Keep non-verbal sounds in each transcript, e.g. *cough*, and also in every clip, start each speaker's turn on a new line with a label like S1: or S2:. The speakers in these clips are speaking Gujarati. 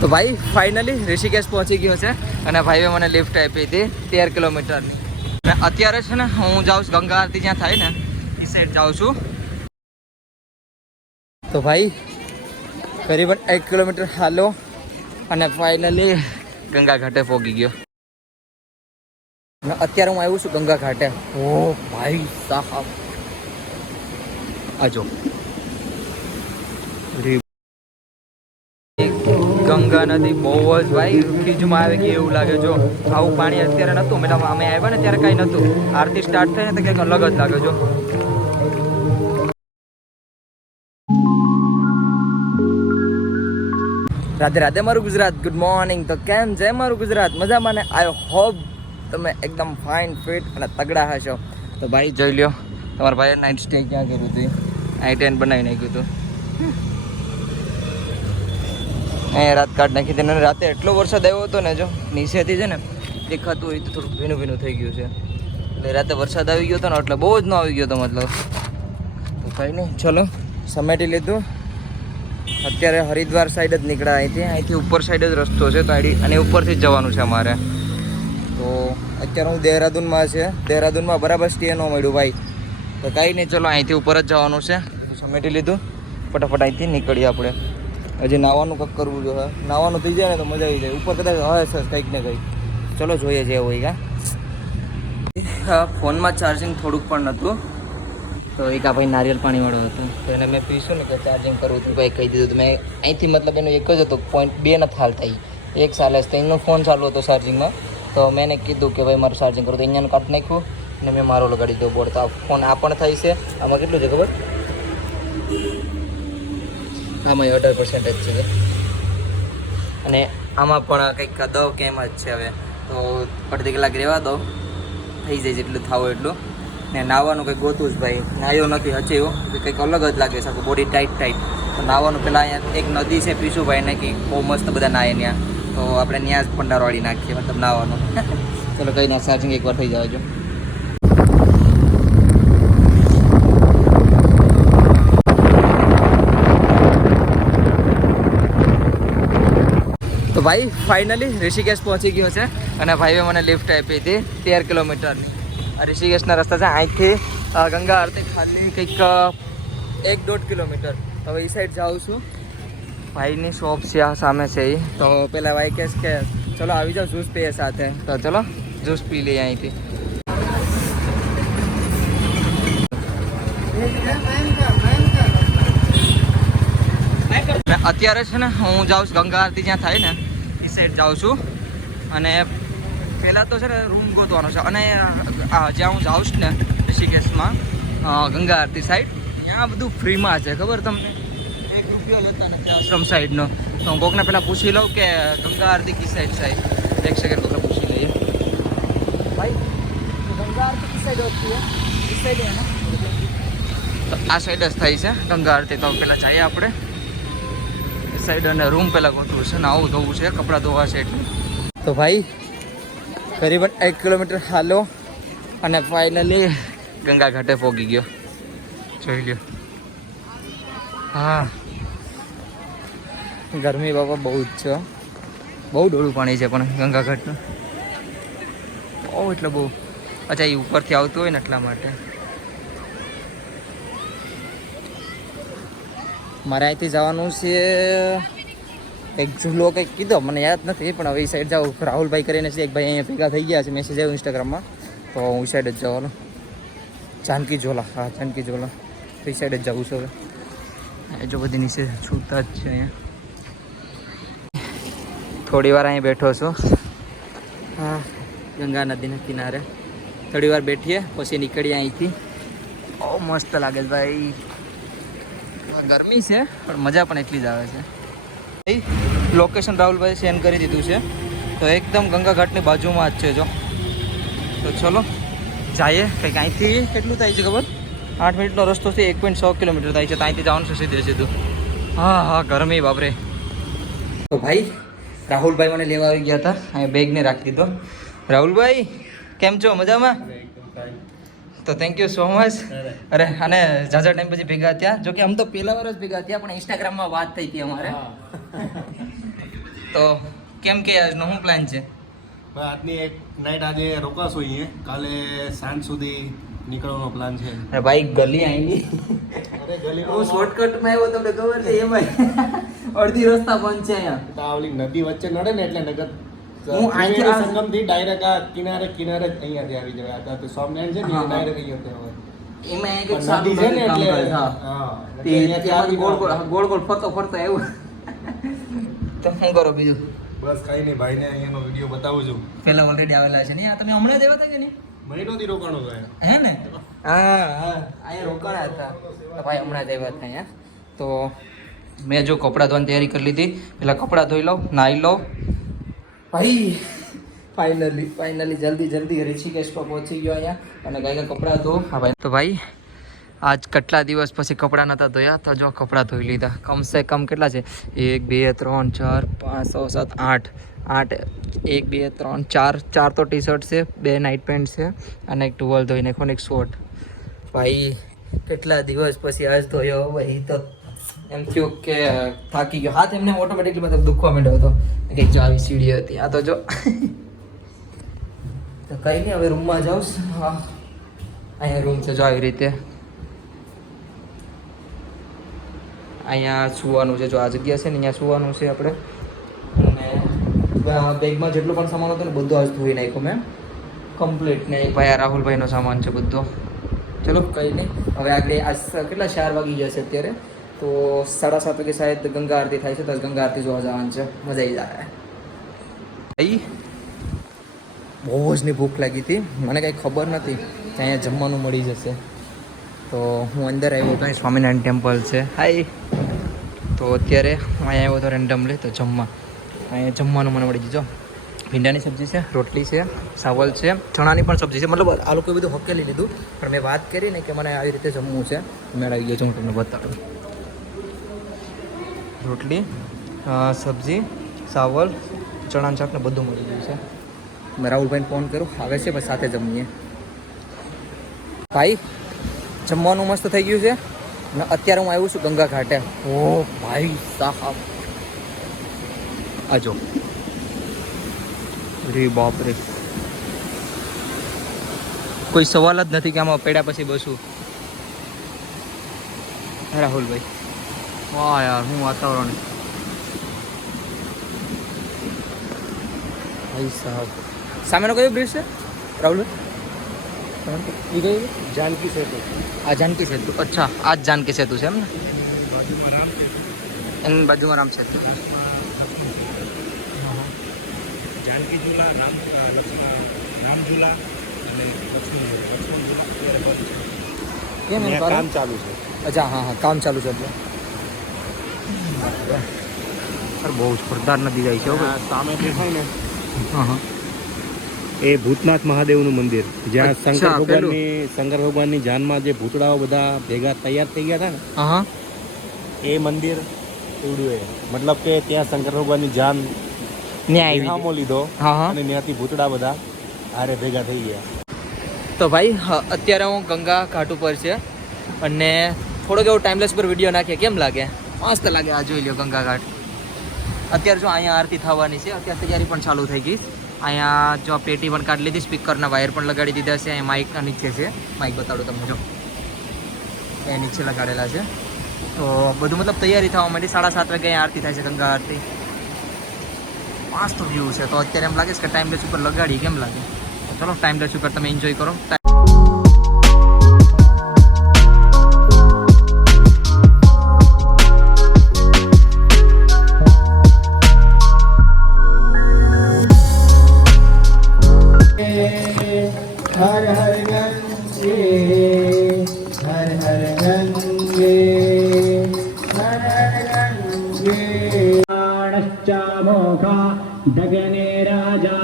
S1: તો ભાઈ ફાઇનલી ઋષિકેશ પહોંચી ગયો છે અને ભાઈએ મને લિફ્ટ આપી હતી તેર કિલોમીટરની. અને અત્યારે છે ને હું જાઉં છું ગંગા આરતી જ્યાં થાય ને એ સાઈડ જાઉં છું. તો ભાઈ કરીબન એક કિલોમીટર હાલો અને ફાઇનલી ગંગા ઘાટે પહોંચી ગયો. અને અત્યારે હું આવ્યું છું ગંગા ઘાટે. ઓ ભાઈ સાહેબ. આજો ગંગા નદી બહુ જ ભાઈ ખીજમાં આવે કે એવું લાગે. જો આવું પાણી અત્યારે નહોતું, મેં અમે આવ્યા ને ત્યારે કાંઈ નહોતું. આરતી સ્ટાર્ટ થઈ ને તો કંઈક અલગ જ લાગે, જો. રાધે રાધે મારું ગુજરાત ગુડ મોર્નિંગ તો કેમ છે મારું ગુજરાત? મજામાં ને? આઈ હોપ તમે એકદમ ફાઇન ફિટ અને તગડા હશો. તો ભાઈ જોઈ લ્યો, તમારા ભાઈએ નાઇટ સ્ટે ક્યાં કર્યું હતું? આઈ ટેન બનાવી નાખ્યું હતું. અહીંયા રાત કાઢ નાખી હતી અને રાતે એટલો વરસાદ આવ્યો હતો ને જો નીચેથી છે ને દેખાતું હોય તો થોડુંક ભીનું ભીનું થઈ ગયું છે. એટલે રાતે વરસાદ આવી ગયો હતો ને, એટલે બહુ જ ન આવી ગયો હતો મતલબ. તો કંઈ નહીં, ચલો, સમેટી લીધું. અત્યારે હરિદ્વાર સાઈડ જ નીકળ્યા અહીંથી. અહીંથી ઉપર સાઈડ જ રસ્તો છે, તો અને ઉપરથી જ જવાનું છે અમારે. તો અત્યારે હું દહેરાદૂનમાં છે. દહેરાદૂનમાં બરાબર સ્ટે ન મળ્યું ભાઈ. તો કાંઈ નહીં, ચલો, અહીંથી ઉપર જ જવાનું છે. સમેટી લીધું. ફટાફટ અહીંથી નીકળીએ આપણે. હજી નાવાનું કંઈક કરવું જોઈએ નાવાનું થઈ જાય ને તો મજા આવી જાય. ઉપર કદાચ હવે સર કંઈક ને કંઈક. ચલો જોઈએ જે હોય કા. ફોનમાં ચાર્જિંગ થોડુંક પણ નહોતું તો એક આ ભાઈ નારિયેલ પાણીવાળો હતો. તો એને મેં પીશું ને કે ચાર્જિંગ કરવું હતું ભાઈ, કહી દીધું મેં અહીંથી મતલબ એનો એક જ હતો પોઈન્ટ બે નથી હાલ થઈ એક સાલે તો એનો ફોન ચાલુ હતો ચાર્જિંગમાં તો મેં એને કીધું કે ભાઈ, મારું ચાર્જિંગ કરું. તો અહીંયાનું કાઢી નાખ્યું અને મેં મારો લગાડી દીધો બોર્ડ તો આ ફોન આ પણ થાય છે. આમાં કેટલું છે ખબર? આમાં અઢાર પર્સન્ટ જ છે. અને આમાં પણ કંઈક કે એમ જ છે હવે. તો અડધી કલાક રહેવા દો. થઈ જાય જેટલું થાવું એટલું. ને નાવાનું કંઈક ગોતું જ ભાઈ. નાયો નથી હચેયો. કંઈક અલગ જ લાગે છે બોડી ટાઈટ ટાઈટ તો નાવાનું પહેલાં અહીંયા એક નદી છે પીશુભાઈ ને કે. બહુ મસ્ત બધા નાહે ત્યાં તો આપણે ત્યાં જ ભંડારવાળી નાખીએ, મતલબ નાવાનું. *laughs* ચલો કંઈ ના ચાર્જિંગ એકવાર થઈ જાવ જો તો ભાઈ ફાઇનલી ઋષિકેશ પહોંચી ગયો છે અને ભાઈએ મને લિફ્ટ આપી હતી તેર કિલોમીટરની. ઋષિકેશના રસ્તા છે, અહીંથી ગંગા આરતી ખાલી કંઈક એક દોઢ કિલોમીટર. હવે એ સાઈડ જાઉં છું. ભાઈની શોપ છે, આ સામે છે એ તો પેલા ભાઈ કહેશ કે, ચલો, આવી જાઓ જ્યુસ પીએ સાથે. તો ચલો જ્યુસ પી લઈએ અહીંથી. અત્યારે છે ને, હું જાઉં છું ગંગા આરતી જ્યાં થાય ને સાઈડ જાઉં છું. અને પહેલાં તો છે ને રૂમ ગોતવાનો છે. અને જ્યાં હું જાઉં છું ને ઋષિકેશમાં ગંગા આરતી સાઈડ ત્યાં બધું ફ્રીમાં છે. ખબર તમને? એક રૂપિયો લેતા નથી આશ્રમ સાઈડનો તો હું કોકને પહેલાં પૂછી લઉં કે ગંગા આરતી કી સાઈડ સાઈડ એક સેકન્ડ કોકને પૂછી લઈએ. ભાઈ ગંગા આરતી કી સાઈડ હોતી હે? સાઈડ આ સાઈડ જ થાય છે ગંગા આરતી. તો પહેલાં જઈએ આપણે. સાઈડ અને રૂમ પહેલાં ગોઠવું છે ને આવું ધોવું છે, કપડાં ધોવા છે એટલે. તો ભાઈ, કરીબન એક કિલોમીટર હાલો અને ફાઇનલી ગંગા ઘાટે પહોંચી ગયો. જોઈ લ્યો. હા. ગરમી બાપા બહુ જ છે. બહુ ડોળું પાણી છે પણ ગંગા ઘાટનું. બહુ એટલે બહુ. અચ્છા એ ઉપરથી આવતું હોય ને એટલા માટે. મારે અહીંથી જવાનું છે, એક ઝૂલો કંઈક કીધો, મને યાદ નથી, પણ હવે એ સાઈડ જાઉં. રાહુલભાઈ કરીને છે, એક ભાઈ અહીંયા ભેગા થઈ ગયા છે મેસેજ આવ્યો ઇન્સ્ટાગ્રામમાં તો હું એ સાઈડ જ જવાનું. જાનકી ઝોલા, હા, જાનકી ઝોલા. તો એ સાઈડ જ જવું છું હવે. જો બધી નીચે છૂટતા જ છે અહીંયા. થોડી વાર અહીં બેઠો છું. હા, ગંગા નદીના કિનારે. થોડી વાર બેઠીએ, પછી નીકળીએ અહીંથી. બહુ મસ્ત લાગે ભાઈ. ગરમી છે, પણ મજા પણ એટલી જ આવે છે. એ લોકેશન રાહુલભાઈ સેન્ડ કરી દીધું છે. તો એકદમ ગંગાઘાટની બાજુમાં જ છે, જો. તો ચલો, જઈએ. કંઈક અહીંથી કેટલું થાય છે ખબર? આઠ મિનિટનો રસ્તો છે, એક પોઈન્ટ સો કિલોમીટર થાય છે. ત્યાંથી જવાનું છે સીધે સીધું. હા હા, ગરમી, બાપરે. તો ભાઈ, રાહુલભાઈ મને લેવા આવી ગયા હતા. અહીંયા બેગને રાખી દીધો. રાહુલભાઈ, કેમ છો? મજામાં? તો થેન્ક યુ સો મચ અરે. અને ઝાઝા ટાઈમ પછી ભેગા થયા. જો કે આમ તો પહેલા વાર જ ભેગા થયા પણ ઇન્સ્ટાગ્રામમાં વાત થઈ હતી અમારે. તો કેમ કે આજનો શું પ્લાન છે?
S2: આજની એક નાઇટ આજે રોકાશું અહીંયા. કાલે સાંજ સુધી નીકળવાનો પ્લાન છે.
S1: અરે ભાઈ ગલી આવી અરે ગલી હું શોર્ટકટમાં આવ્યો તમને ખબર છે? એમાં અડધી રસ્તા બંધ છે અહીંયા.
S2: ઓલી નદી વચ્ચે નડે ને એટલે નગર હું અહીંથી આ- સંગમ ડાયરેક્ટ આ કિનારે કિનારે જ અહીંયાથી આવી જવાય. હતા તો સ્વામિનારાયણ છે ને. ડાયરેક્ટ અહીંયા
S1: એમાં એક પણ છે ને એટલે હા. હા તે ગોળ ગોળ ગોળ ગોળ ફરતો ફરતો એવું. તો શું કરો બીજું?
S2: બસ કઈ નહીં ભાઈને અહીંયાનો વીડિયો બતાવું છું.
S1: પેલા ઓલરેડી આવેલા છે ને? આ તમે હમણાં જ આવ્યા હતા કે નહીં?
S2: મહિનો થી રોકાણો તો
S1: હે ને? હા હા. અહીંયા રોકાણા હતા. ભાઈ હમણાં જ આવ્યા હતા અહીંયા. તો મેં જો કપડાં ધોવાની તૈયારી કરી લીધી. પેલા કપડાં ધોઈ લો નાહી લઉં ભાઈ ફાઇનલી ફાઇનલી જલ્દી જલ્દી ઋષિકેશમાં પહોંચી ગયો અહીંયા. અને ગાય કપડાં ધો. હા ભાઈ. તો ભાઈ, આજ કેટલા દિવસ પછી કપડાં નહોતા ધોયા? તો જો કપડાં ધોઈ લીધા. કમસે કમ કેટલા છે? એક, બે, ત્રણ, ચાર, પાંચ, છ, સાત, આઠ. આઠ, એક, બે, ત્રણ, ચાર. ચાર તો ટી શર્ટ છે, બે નાઇટ પેન્ટ છે, અને એક ટુવલ ધોઈ નાખો એક શોર્ટ ભાઈ, કેટલા દિવસ પછી આજ ધોયો ભાઈ? તો એમ થયું કે થાકી ગયો. હાથ એમને ઓટોમેટિકલી મતલબ દુખવા માંડ્યો હતો. કે જો, આવી સીડી હતી. આ તો જો. તો કંઈ નહીં હવે રૂમમાં જાઉં અહીંયા રૂમ છે, જો, આવી રીતે. અહીંયા સુવાનું છે, જો, આ જગ્યા છે ને, અહીંયા સુવાનું છે આપણે. અને બેગમાં જેટલો પણ સામાન હતો ને, બધો આજ ધોઈ નાખ્યો મેં. કમ્પ્લીટ ને ભાઈ, આ રાહુલભાઈનો સામાન છે બધો. ચલો, કંઈ નહીં હવે આગળ આ કેટલા, ચાર વાગી જશે અત્યારે? તો સાડા સાત વાગે શાયદ ગંગા આરતી થાય છે તો ગંગા આરતી જોવા જવાનું છે. મજા આવી જાય. ભાઈ બહુ જ ની ભૂખ લાગી હતી. મને કંઈ ખબર નથી કે અહીંયા જમવાનું મળી જશે. તો હું અંદર આવ્યો. હતો સ્વામિનારાયણ ટેમ્પલ છે. હાય. તો અત્યારે અહીંયા આવ્યો હતો રેન્ડમલી તો જમવા. અહીંયા જમવાનું મને મળી જજો. ભીંડાની સબ્જી છે રોટલી છે સાવલ છે ચણાની પણ સબ્જી છે. મતલબ આ લોકોએ બધું હકેલી લીધું. પણ મેં વાત કરી ને કે મને આવી રીતે જમવું છે. મેળ આવી ગયો છું હું તમને બતાડું રોટલી સબ્જી સાવલ ચણા ચાક ને બધું મળી ગયું છે. મેં રાહુલભાઈને ફોન કર્યો. આવે છે પછી સાથે જમીએ. ભાઈ જમવાનું મસ્ત થઈ ગયું છે? ને અત્યારે હું આવ્યું છું ગંગા ઘાટે. ઓ ભાઈ સાહબ. આજો રે બાપ રે કોઈ સવાલ જ નથી કે આમાં પડ્યા પછી બસું. રાહુલભાઈ. વાહ યાર હું વાતાવરણ ભાઈ સાહેબ. સામેનો કયો બ્રિજ છે? રાહુલ?
S2: એ કયું જાનકી સેતુ.
S1: આ જાનકી સેતુ. અચ્છા આ જ જાનકી સેતુ છે એમ ને? એની બાજુમાં રામ સેતુ.
S2: જાનકી ઝૂલા નામ રામ ઝુલા અને લક્ષ્મણ લક્ષ્મણ ઝૂલા કેમ એમ કામ ચાલુ છે.
S1: અચ્છા હા હા કામ ચાલુ છે એટલે. સર બહુ જોરદાર નદી જાય છે સામે દેખાય ને.
S2: હા હા. એ ભૂતનાથ મહાદેવનું મંદિર. જ્યાં શંકર. ભગવાનની શંકર ભગવાનની જાનમાં જે ભૂતડાઓ બધા ભેગા તૈયાર થઈ ગયા
S1: હતા
S2: ને એ મંદિર એવડું મતલબ કે ત્યાં શંકર ભગવાનની જાન ન્યાય લીધો હા હા. અને ત્યાંથી ભૂતડા બધા હારે ભેગા થઈ ગયા.
S1: તો ભાઈ અત્યારે હું ગંગા ઘાટ ઉપર છે અને થોડોક એવો ટાઈમલેસ પર વીડિયો નાખીએ કેમ લાગે? મસ્ત લાગે આ જોઈ લો ગંગાઘાટ અત્યારે જો અહીંયા આરતી થવાની છે, અત્યારે તૈયારી પણ ચાલુ થઈ ગઈ. અહીંયા જો પેટી પણ કાઢી લીધી, સ્પીકરના વાયર પણ લગાડી દીધા છે, અહીંયા માઇક નીચે છે. માઇક બતાડો તમને, જો. એ નીચે લગાડેલા છે. તો બધું મતલબ તૈયારી થવા માંડી. સાડા સાત વાગે આરતી થાય છે, ગંગા આરતી. મસ્ત વ્યૂ છે. તો અત્યારે એમ લાગે છે કે ટાઈમલેસ ઉપર લગાડી કેમ લાગે? ચલો ટાઈમલેસ ઉપર તમે એન્જોય કરો.
S3: गगने राजा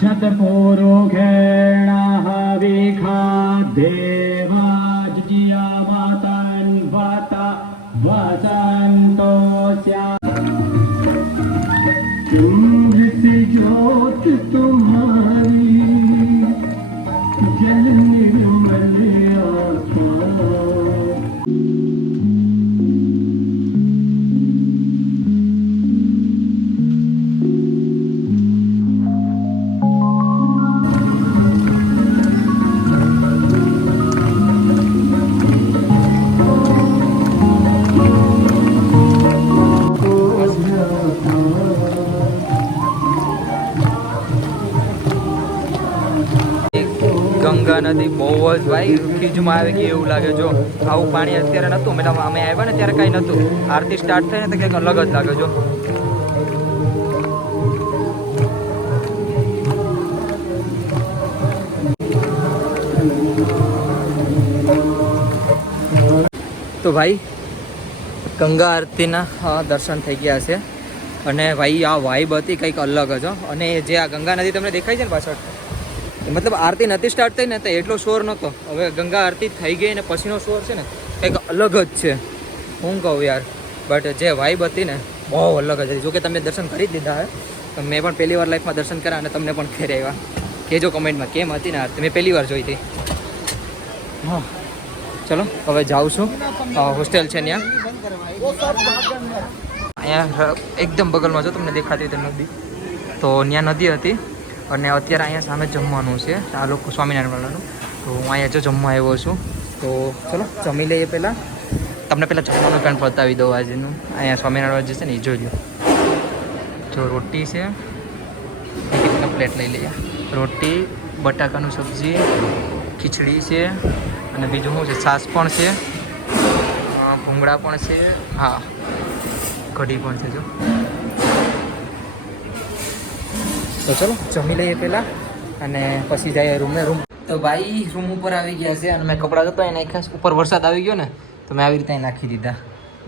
S3: जतपोरोघेणाः विखा पोरो घृणा विखादेवाजिया वातान् वाता वासन्तो तु
S1: જ ભાઈ ખીજમાં આવી ગઈ એવું લાગે. જો આવું પાણી અત્યારે નહોતું, મેડમ, અમે આવ્યા ને ત્યારે કાંઈ નહોતું. આરતી સ્ટાર્ટ થઈ ને તો કંઈક અલગ જ લાગે, જો. તો ભાઈ, ગંગા આરતીના દર્શન થઈ ગયા છે. અને ભાઈ, આ વાઇબ હતી કંઈક અલગ જ અને જે આ ગંગા નદી તમને દેખાય છે ને પાછળ? મતલબ આરતી નથી સ્ટાર્ટ થઈ ને તો એટલો શોર નહોતો. હવે ગંગા આરતી થઈ ગઈ ને પછીનો શોર છે ને, કંઈક અલગ જ છે. હું કહું યાર બટ જે વાઇબ હતી ને, બહુ અલગ જ હતી. જોકે તમે દર્શન કરી જ લીધા હે. મેં પણ પહેલી વાર લાઈફમાં દર્શન કર્યા અને તમને પણ ખેર આવ્યા. કહેજો કમેન્ટમાં કેમ હતી ને આરતી. મેં પહેલી વાર જોઈ હતી. હા. ચલો, હવે જાઉં છું. હોસ્ટેલ છે ત્યાં. અહીંયા એકદમ બગલમાં જો તમને દેખાતી હતી નદી. તો ત્યાં નદી હતી. અને અત્યારે અહીંયા સામે જમવાનું છે, આ લોકો સ્વામિનારાયણ તો હું અહીંયા જો જમવા આવ્યો છું. તો ચલો, જમી લઈએ પહેલાં. તમને પહેલાં જમવાનું પણ બતાવી દઉં આજનું. અહીંયા સ્વામિનારાયણ જે છે ને, એ લો. જો રોટી છે, એક પ્લેટ લઈ લઈએ. રોટી, બટાકાનું સબ્જી, ખીચડી છે, અને બીજું શું છે છાસ પણ છે. ભૂંગળા પણ છે. હા, કઢી પણ છે, જો. તો ચલો, જમી લઈએ પહેલાં અને પછી જઈએ રૂમને રૂમ તો ભાઈ રૂમ ઉપર આવી ગયા છે અને મેં કપડાં જતો એને ખાસ ઉપર વરસાદ આવી ગયો ને, તો મેં આવી રીતે નાખી દીધા.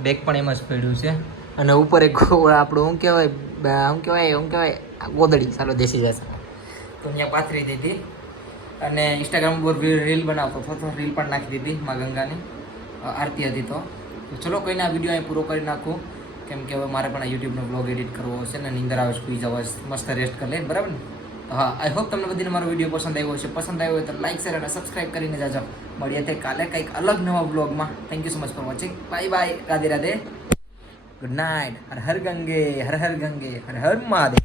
S1: બેગ પણ એમ જ પડ્યું છે. અને ઉપર એક આપણું, શું કહેવાય શું કહેવાય શું કહેવાય ગોદડી ચાલો દેશી જશે તો અહીંયા પાથરી દીધી. અને ઇન્સ્ટાગ્રામ ઉપર રીલ બનાવતો હતો રીલ પણ નાખી દીધી મા ગંગાની આરતી હતી તો. ચલો, કોઈને વીડિયો અહીં પૂરો કરી નાખું. કેમ કે હવે મારે પણ આ યુટ્યુબનો બ્લોગ એડિટ કરવો હશે ને નિંદર આવે સ્કૂઈ જવા મસ્ત રેસ્ટ કરી લે, બરાબર ને? હા આઈ હોપ તમને બધીને મારો વીડિયો પસંદ આવ્યો હશે. પસંદ આવ્યો હોય તો લાઈક શેર અને સબસ્ક્રાઈબ કરીને જાજો. મળીએ તે કાલે કંઈક અલગ નવા બ્લોગમાં thank you so much for watching bye bye Radhe Radhe. Good night Har Har Gange, Har Har Gange, Har Har Mahadev.